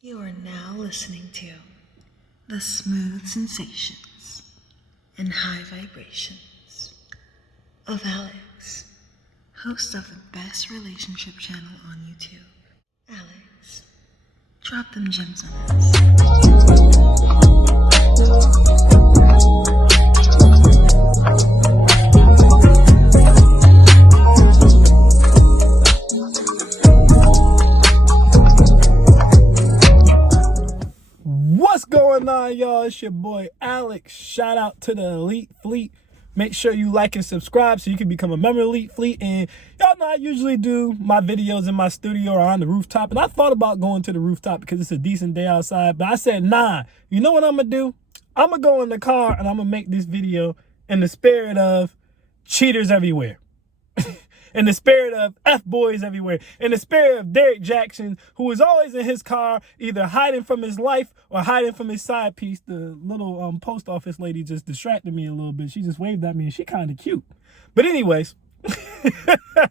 You are now listening to the smooth sensations and high vibrations of Alex, host of the best relationship channel on YouTube. Alex, drop them gems on us. What's going on, y'all? It's your boy Alex. Shout out to the Elite Fleet. Make sure you like and subscribe so you can become a member of Elite Fleet. And y'all know I usually do my videos in my studio or on the rooftop. And I thought about going to the rooftop because it's a decent day outside. But I said, nah, you know what I'm going to do? I'm going to go in the car and I'm going to make this video in the spirit of cheaters everywhere. In the spirit of F-boys everywhere. In the spirit of Derrick Jaxn, who is always in his car, either hiding from his life or hiding from his side piece. The little post office lady just distracted me a little bit. She just waved at me and she kind of cute. But anyways, let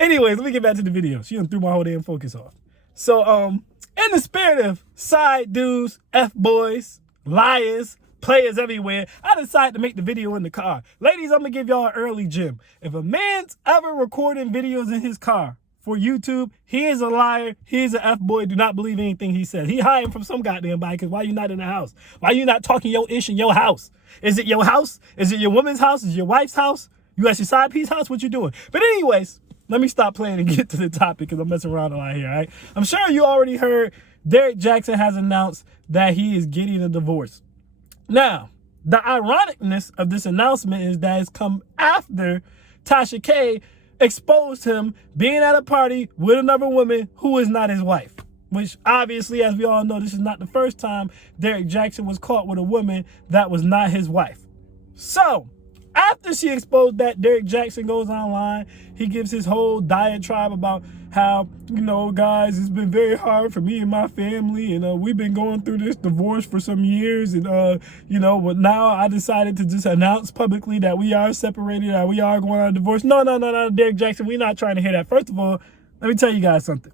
me get back to the video. She done threw my whole damn focus off. So, in the spirit of side dudes, F-boys, liars, players everywhere, I decided to make the video in the car. Ladies, I'm gonna give y'all an early gem. If a man's ever recording videos in his car for YouTube, he is a liar. He is an F-boy. Do not believe anything he says. He hiding from some goddamn body, because why you not in the house? Why you not talking your ish in your house? Is it your house? Is it your woman's house? Is it your wife's house? You at your side piece house? What you doing? But anyways, let me stop playing and get to the topic, because I'm messing around a lot here, all right? I'm sure you already heard Derrick Jaxn has announced that he is getting a divorce. Now, the ironicness of this announcement is that it's come after Tasha K exposed him being at a party with another woman who is not his wife. Which obviously, as we all know, this is not the first time Derrick Jaxn was caught with a woman that was not his wife. So, after she exposed that, Derrick Jaxn goes online. He gives his whole diatribe about how, you know, guys, it's been very hard for me and my family. And we've been going through this divorce for some years. And, you know, but now I decided to just announce publicly that we are separated, that we are going on a divorce. No, Derrick Jaxn, we're not trying to hear that. First of all, let me tell you guys something.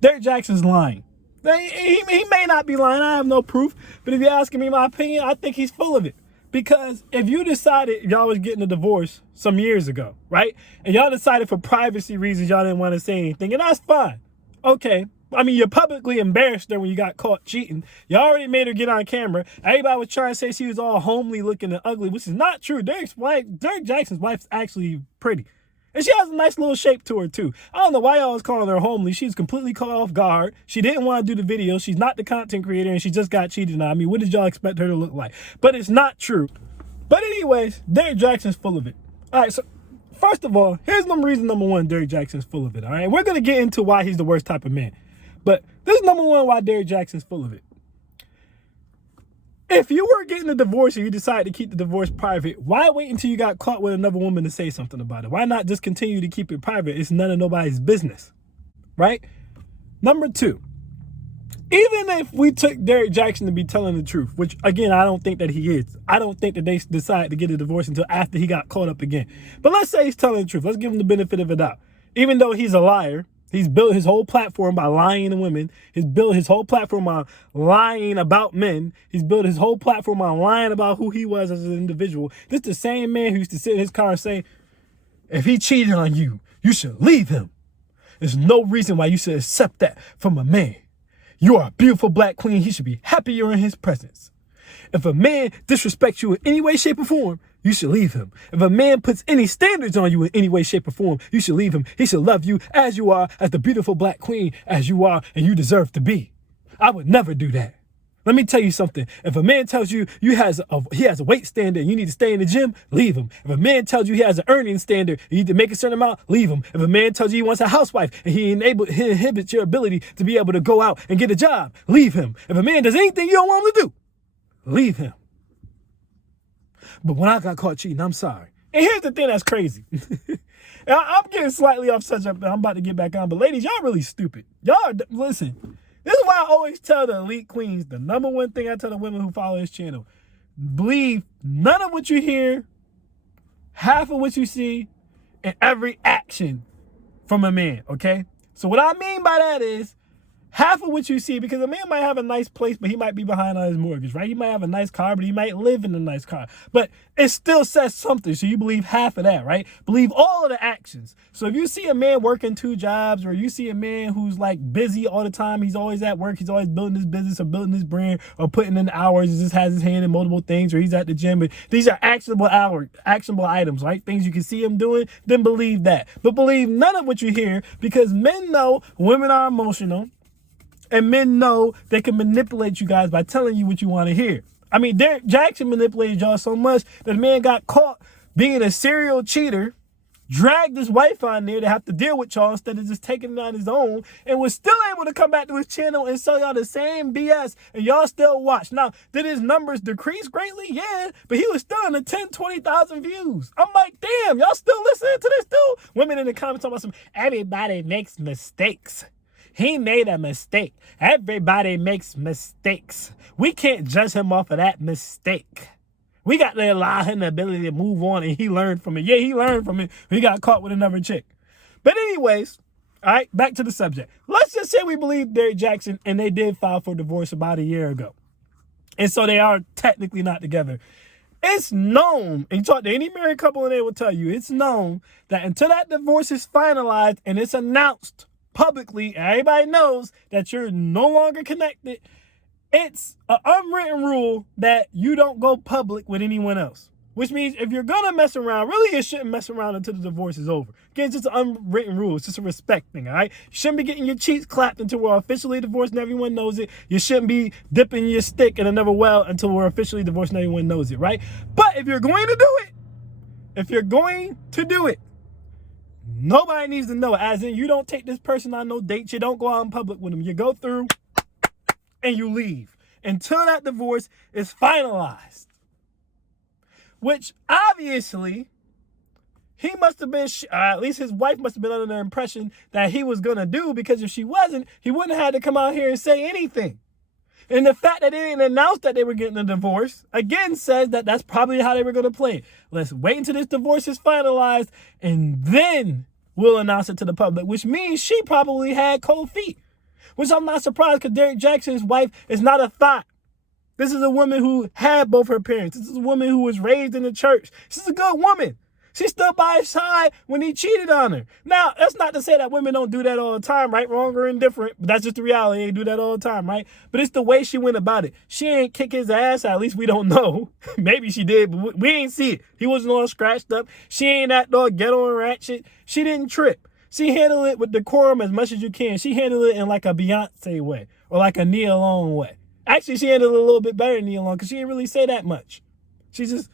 Derrick Jaxn's lying. He may not be lying. I have no proof. But if you're asking me my opinion, I think he's full of it. Because if you decided y'all was getting a divorce some years ago, right? And y'all decided for privacy reasons y'all didn't want to say anything, and that's fine. Okay. I mean, you're publicly embarrassed her when you got caught cheating. You already made her get on camera. Everybody was trying to say she was all homely looking and ugly, which is not true. Derrick Jaxn's wife's actually pretty. And she has a nice little shape to her, too. I don't know why y'all was calling her homely. She's completely caught off guard. She didn't want to do the video. She's not the content creator, and she just got cheated on. I mean, what did y'all expect her to look like? But it's not true. But anyways, Derrick Jaxn's full of it. All right, so first of all, here's reason number one Derrick Jaxn's full of it, all right? We're going to get into why he's the worst type of man. But this is number one why Derrick Jaxn's full of it. If you were getting a divorce and you decided to keep the divorce private, why wait until you got caught with another woman to say something about it? Why not just continue to keep it private? It's none of nobody's business, right? Number two, even if we took Derrick Jaxn to be telling the truth, which, again, I don't think that he is. I don't think that they decided to get a divorce until after he got caught up again. But let's say he's telling the truth. Let's give him the benefit of the doubt. Even though he's a liar, he's built his whole platform by lying to women. He's built his whole platform on lying about men. He's built his whole platform on lying about who he was as an individual. This is the same man who used to sit in his car and say, if he cheated on you, you should leave him. There's no reason why you should accept that from a man. You are a beautiful black queen. He should be happy you're in his presence. If a man disrespects you in any way, shape, or form, you should leave him. If a man puts any standards on you in any way, shape, or form, you should leave him. He should love you as you are, as the beautiful black queen as you are and you deserve to be. I would never do that. Let me tell you something. If a man tells you he has a weight standard and you need to stay in the gym, leave him. If a man tells you he has an earning standard and you need to make a certain amount, leave him. If a man tells you he wants a housewife and he inhibits your ability to be able to go out and get a job, leave him. If a man does anything you don't want him to do, leave him. But when I got caught cheating, I'm sorry. And here's the thing that's crazy. I'm getting slightly off subject, but I'm about to get back on. But ladies, y'all really stupid. Listen. This is why I always tell the elite queens, the number one thing I tell the women who follow this channel, believe none of what you hear, half of what you see, and every action from a man, okay? So what I mean by that is, half of what you see, because a man might have a nice place, but he might be behind on his mortgage, right? He might have a nice car, but he might live in a nice car. But it still says something, so you believe half of that, right? Believe all of the actions. So if you see a man working 2 jobs, or you see a man who's like busy all the time, he's always at work, he's always building his business or building his brand or putting in hours, he just has his hand in multiple things, or he's at the gym, but these are actionable items, right? Things you can see him doing, then believe that. But believe none of what you hear, because men know women are emotional. And men know they can manipulate you guys by telling you what you want to hear. I mean, Derrick Jaxn manipulated y'all so much that the man got caught being a serial cheater, dragged his wife on there to have to deal with y'all instead of just taking it on his own, and was still able to come back to his channel and sell y'all the same BS, and y'all still watch. Now, did his numbers decrease greatly? Yeah, but he was still in the 10, 20,000 views. I'm like, damn, y'all still listening to this dude? Women in the comments talking about some, everybody makes mistakes. He made a mistake. Everybody makes mistakes. We can't judge him off of that mistake. We got to allow him the ability to move on, and he learned from it. Yeah, he learned from it. He got caught with another chick. But anyways, all right, back to the subject. Let's just say we believe Derrick Jaxn, and they did file for divorce about a year ago. And so they are technically not together. It's known, and you talk to any married couple and they will tell you, it's known that until that divorce is finalized and it's announced publicly, everybody knows that you're no longer connected, it's an unwritten rule that you don't go public with anyone else. Which means if you're gonna mess around, really you shouldn't mess around until the divorce is over. Again, it's just an unwritten rule. It's just a respect thing, all right? You shouldn't be getting your cheeks clapped until we're officially divorced and everyone knows it. You shouldn't be dipping your stick in another well until we're officially divorced and everyone knows it, right? But if you're going to do it, nobody needs to know. As in, you don't take this person on no dates. You don't go out in public with them. You go through and you leave until that divorce is finalized. Which obviously he must have been, at least his wife must have been under the impression that he was going to do, because if she wasn't, he wouldn't have had to come out here and say anything. And the fact that they didn't announce that they were getting a divorce, again, says that that's probably how they were going to play it. Let's wait until this divorce is finalized, and then we'll announce it to the public, which means she probably had cold feet. Which I'm not surprised, because Derrick Jaxn's wife is not a thought. This is a woman who had both her parents. This is a woman who was raised in the church. She's a good woman. She stood by his side when he cheated on her. Now, that's not to say that women don't do that all the time, right? Wrong or indifferent. But that's just the reality. They do that all the time, right? But it's the way she went about it. She ain't kick his ass. At least we don't know. Maybe she did, but we ain't see it. He wasn't all scratched up. She ain't that dog ghetto and ratchet. She didn't trip. She handled it with decorum as much as you can. She handled it in like a Beyonce way or like a Nia Long way. Actually, she handled it a little bit better than Nia Long, because she didn't really say that much. She just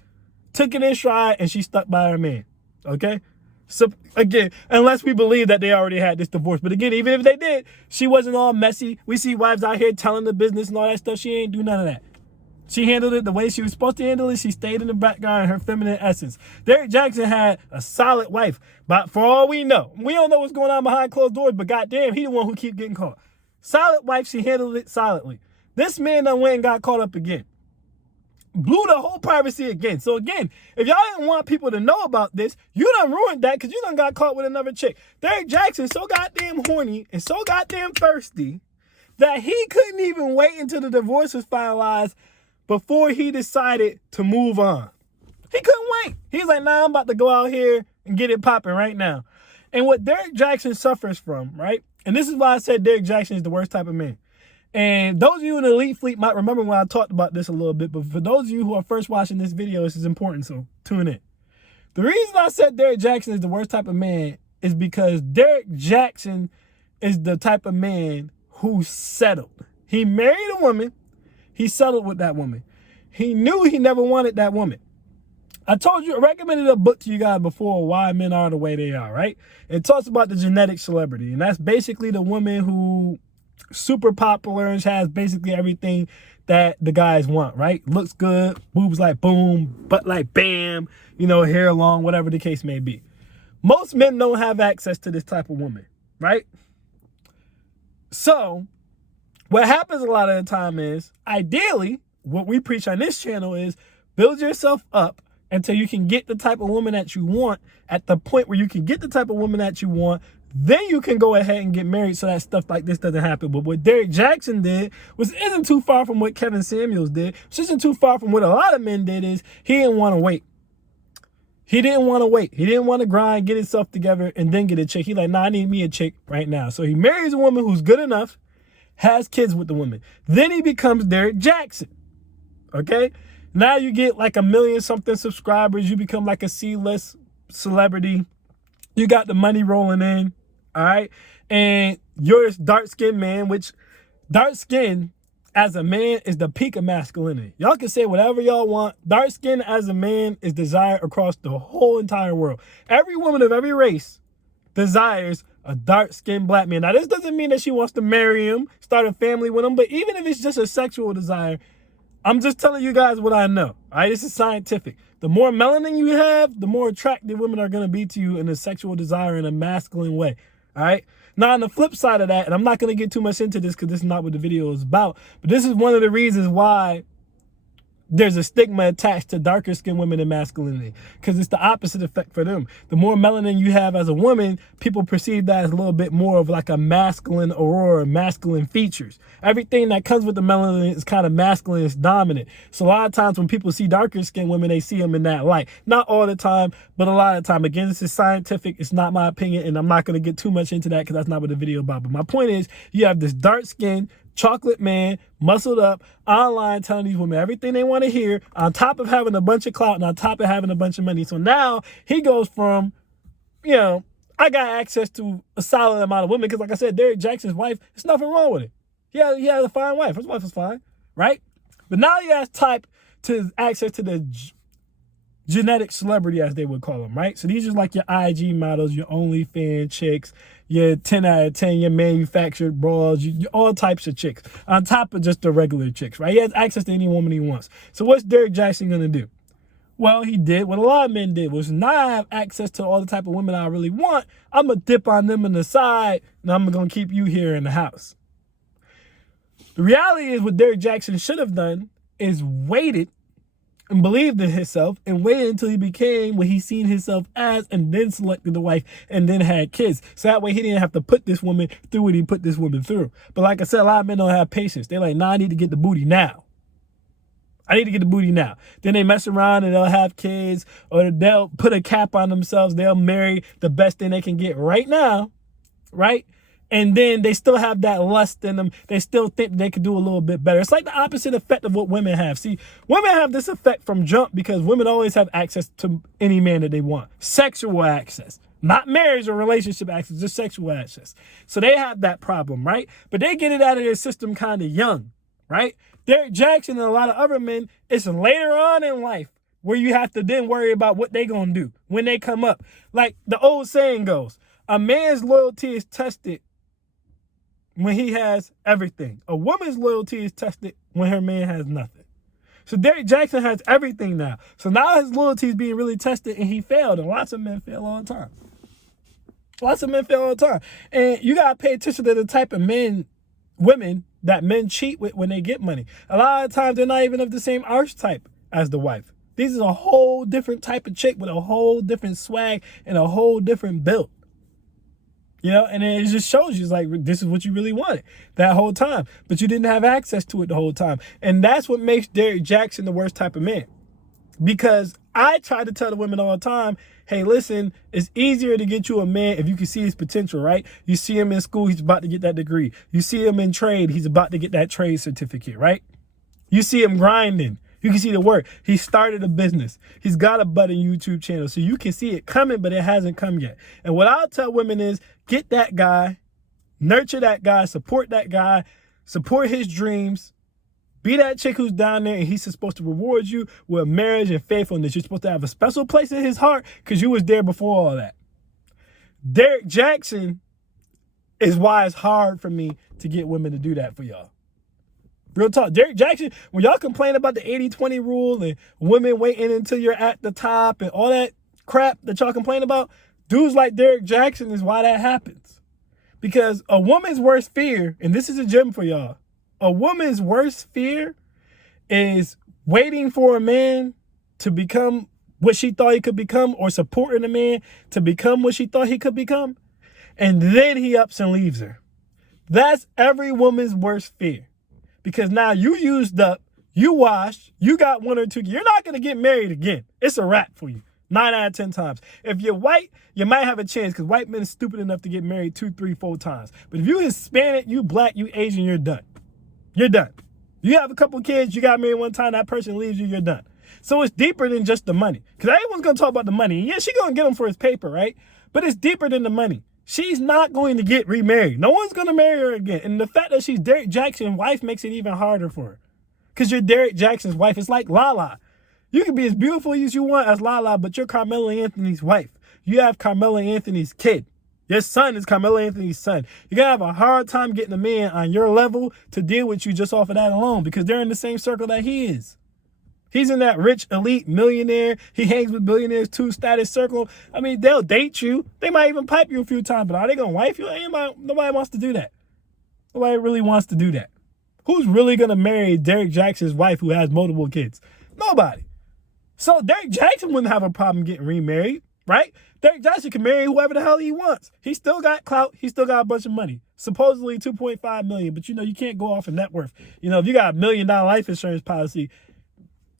took it in stride and she stuck by her man. Okay? So again, unless we believe that they already had this divorce. But again, even if they did, she wasn't all messy. We see wives out here telling the business and all that stuff. She ain't do none of that. She handled it the way she was supposed to handle it. She stayed in the background in her feminine essence. Derrick Jaxn had a solid wife. But for all we don't know what's going on behind closed doors, but goddamn, he the one who keep getting caught. Solid wife, she handled it solidly. This man done went and got caught up again. Blew the whole privacy again. So again, if y'all didn't want people to know about this, you done ruined that, because you done got caught with another chick. Derrick Jaxn is so goddamn horny and so goddamn thirsty that he couldn't even wait until the divorce was finalized before he decided to move on. He couldn't wait. He's like, nah, I'm about to go out here and get it popping right now. And what Derrick Jaxn suffers from, right? And this is why I said Derrick Jaxn is the worst type of man. And those of you in the Elite Fleet might remember when I talked about this a little bit, but for those of you who are first watching this video, this is important, so tune in. The reason I said Derrick Jaxn is the worst type of man is because Derrick Jaxn is the type of man who settled. He married a woman. He settled with that woman. He knew he never wanted that woman. I recommended a book to you guys before, Why Men Are the Way They Are, right? It talks about the genetic celebrity, and that's basically the woman who super popular and has basically everything that the guys want, right? Looks good, boobs like boom, butt like bam, hair long, whatever the case may be. Most men don't have access to this type of woman, right? So what happens a lot of the time is, ideally, what we preach on this channel is build yourself up until you can get the type of woman that you want. At the point where you can get the type of woman that you want, then you can go ahead and get married so that stuff like this doesn't happen. But what Derrick Jaxn did isn't too far from what Kevin Samuels did, which isn't too far from what a lot of men did, is he didn't want to wait. He didn't want to wait. He didn't want to grind, get himself together, and then get a chick. He's like, nah, I need me a chick right now. So he marries a woman who's good enough, has kids with the woman. Then he becomes Derrick Jaxn. Okay? Now you get like 1 million something subscribers. You become like a C-list celebrity. You got the money rolling in. All right? And you're a dark-skinned man, which dark skin as a man is the peak of masculinity. Y'all can say whatever y'all want. Dark skin as a man is desired across the whole entire world. Every woman of every race desires a dark-skinned black man. Now, this doesn't mean that she wants to marry him, start a family with him, but even if it's just a sexual desire, I'm just telling you guys what I know. All right, this is scientific. The more melanin you have, the more attractive women are going to be to you in a sexual desire in a masculine way. All right. Now, on the flip side of that, and I'm not going to get too much into this because this is not what the video is about, but this is one of the reasons why there's a stigma attached to darker skinned women and masculinity, because it's the opposite effect for them. The more melanin you have as a woman, people perceive that as a little bit more of like a masculine aurora, masculine features. Everything that comes with the melanin is kind of masculine, it's dominant. So a lot of times when people see darker skinned women, they see them in that light. Not all the time, but a lot of the time. Again, this is scientific. It's not my opinion, and I'm not going to get too much into that because that's not what the video is about. But my point is, you have this dark skin, chocolate man, muscled up, online telling these women everything they want to hear, on top of having a bunch of clout and on top of having a bunch of money. So now he goes from, you know, I got access to a solid amount of women because, like I said, Derrick Jaxn's wife, there's nothing wrong with it. He had a fine wife. His wife was fine, right? But now he has access to the genetic celebrity, as they would call them, right? So these are like your IG models, your OnlyFans chicks, your 10 out of 10, your manufactured bras, all types of chicks, on top of just the regular chicks, right? He has access to any woman he wants. So what's Derrick Jaxn going to do? Well, he did what a lot of men did, was now I have access to all the type of women I really want. I'm going to dip on them in the side, and I'm going to keep you here in the house. The reality is what Derrick Jaxn should have done is waited and believed in himself and waited until he became what he seen himself as, and then selected the wife and then had kids. So that way he didn't have to put this woman through what he put this woman through. But like I said, a lot of men don't have patience. They're like, nah, I need to get the booty now. I need to get the booty now. Then they mess around and they'll have kids, or they'll put a cap on themselves. They'll marry the best thing they can get right now, right? And then they still have that lust in them. They still think they could do a little bit better. It's like the opposite effect of what women have. See, women have this effect from jump because women always have access to any man that they want. Sexual access. Not marriage or relationship access, just sexual access. So they have that problem, right? But they get it out of their system kind of young, right? Derrick Jaxn and a lot of other men, it's later on in life where you have to then worry about what they gonna do when they come up. Like the old saying goes, a man's loyalty is tested when he has everything. A woman's loyalty is tested when her man has nothing. So Derrick Jaxn has everything now. So now his loyalty is being really tested, and he failed. And lots of men fail all the time. Lots of men fail all the time. And you got to pay attention to the type of women that men cheat with when they get money. A lot of times they're not even of the same archetype as the wife. These is a whole different type of chick with a whole different swag and a whole different build. You know, and it just shows you, like, this is what you really wanted that whole time. But you didn't have access to it the whole time. And that's what makes Derrick Jaxn the worst type of man. Because I try to tell the women all the time, hey, listen, it's easier to get you a man if you can see his potential, right? You see him in school, he's about to get that degree. You see him in trade, he's about to get that trade certificate, right? You see him grinding. You can see the work. He started a business. He's got a budding YouTube channel. So you can see it coming, but it hasn't come yet. And what I'll tell women is get that guy, nurture that guy, support his dreams. Be that chick who's down there and he's supposed to reward you with marriage and faithfulness. You're supposed to have a special place in his heart because you was there before all that. Derrick Jaxn is why it's hard for me to get women to do that for y'all. Real talk. Derrick Jaxn, when y'all complain about the 80-20 rule and women waiting until you're at the top and all that crap that y'all complain about, dudes like Derrick Jaxn is why that happens. Because a woman's worst fear, and this is a gem for y'all, a woman's worst fear is waiting for a man to become what she thought he could become, or supporting a man to become what she thought he could become. and then he ups and leaves her. That's every woman's worst fear. Because now you used up, you washed, you got 1 or 2. You're not going to get married again. It's a wrap for you. 9 out of 10 times. If you're white, you might have a chance because white men are stupid enough to get married 2, 3, 4 times. But if you Hispanic, you black, you Asian, you're done. You're done. You have a couple kids, you got married one time, that person leaves you, you're done. So it's deeper than just the money. Because everyone's going to talk about the money. Yeah, she's going to get him for his paper, right? But it's deeper than the money. She's not going to get remarried. No one's going to marry her again. And the fact that she's Derrick Jaxn's wife makes it even harder for her. Because you're Derrick Jaxn's wife. It's like Lala. You can be as beautiful as you want as Lala, but you're Carmelo Anthony's wife. You have Carmelo Anthony's kid. Your son is Carmelo Anthony's son. You're going to have a hard time getting a man on your level to deal with you just off of that alone because they're in the same circle that he is. He's in that rich, elite, millionaire. He hangs with billionaires too, status circle. I mean, they'll date you. They might even pipe you a few times, but are they going to wife you? Nobody wants to do that. Nobody really wants to do that. Who's really going to marry Derrick Jaxn's wife who has multiple kids? Nobody. So Derrick Jaxn wouldn't have a problem getting remarried, right? Derrick Jaxn can marry whoever the hell he wants. He still got clout. He still got a bunch of money. Supposedly $2.5 million, but you can't go off of net worth. If you got $1 million life insurance policy,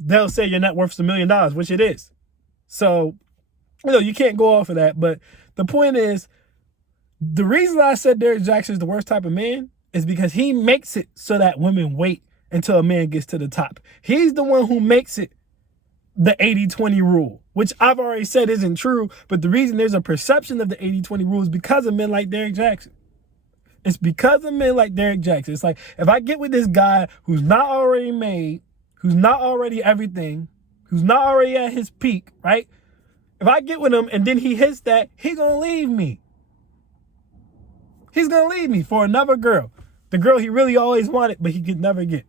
they'll say your net worth is $1 million, which it is. So, you can't go off of that. But the point is, the reason I said Derrick Jaxn is the worst type of man is because he makes it so that women wait until a man gets to the top. He's the one who makes it the 80-20 rule, which I've already said isn't true. But the reason there's a perception of the 80-20 rule is because of men like Derrick Jaxn. It's because of men like Derrick Jaxn. It's like, if I get with this guy who's not already made, who's not already everything, who's not already at his peak, right? If I get with him and then he hits that, he's going to leave me. He's going to leave me for another girl. The girl he really always wanted, but he could never get.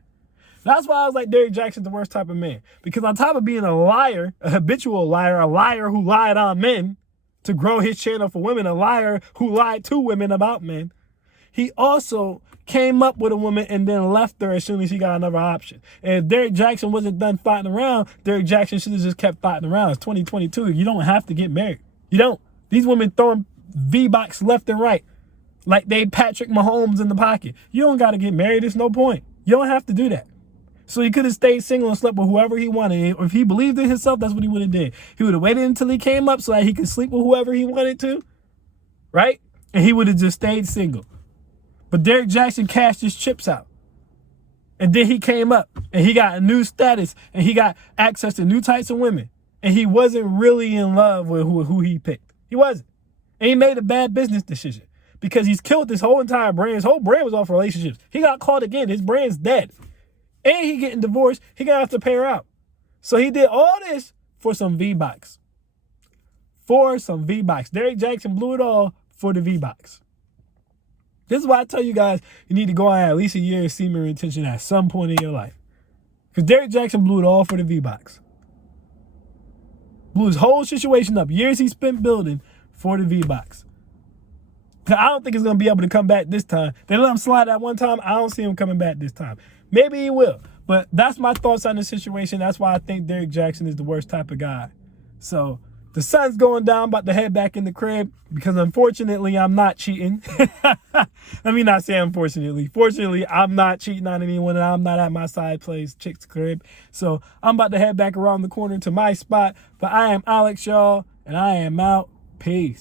That's why I was like, Derrick Jaxn's the worst type of man. Because on top of being a liar, a habitual liar, a liar who lied on men to grow his channel for women, a liar who lied to women about men, he also came up with a woman and then left her as soon as he got another option. And if Derrick Jaxn wasn't done fighting around, Derrick Jaxn should have just kept fighting around. It's 2022. You don't have to get married. You don't. These women throwing V-box left and right like they Patrick Mahomes in the pocket. You don't got to get married. There's no point. You don't have to do that. So he could have stayed single and slept with whoever he wanted. If he believed in himself, that's what he would have did. He would have waited until he came up so that he could sleep with whoever he wanted to, right? And he would have just stayed single. But Derrick Jaxn cashed his chips out. And then he came up and he got a new status and he got access to new types of women. And he wasn't really in love with who he picked. He wasn't. And he made a bad business decision because he's killed this whole entire brand. His whole brand was off relationships. He got caught again. His brand's dead. And he getting divorced. He gonna have to pay her out. So he did all this for some V-box. For some V-box. Derrick Jaxn blew it all for the V-box. This is why I tell you guys, you need to go on at least a year of semen retention at some point in your life. Because Derrick Jaxn blew it all for the V-box. Blew his whole situation up. Years he spent building for the V-box. I don't think he's going to be able to come back this time. They let him slide that one time. I don't see him coming back this time. Maybe he will. But that's my thoughts on the situation. That's why I think Derrick Jaxn is the worst type of guy. So the sun's going down, about to head back in the crib because unfortunately I'm not cheating. Let me not say unfortunately. Fortunately, I'm not cheating on anyone and I'm not at my side place chick's crib. So I'm about to head back around the corner to my spot. But I am Alex, y'all, and I am out. Peace.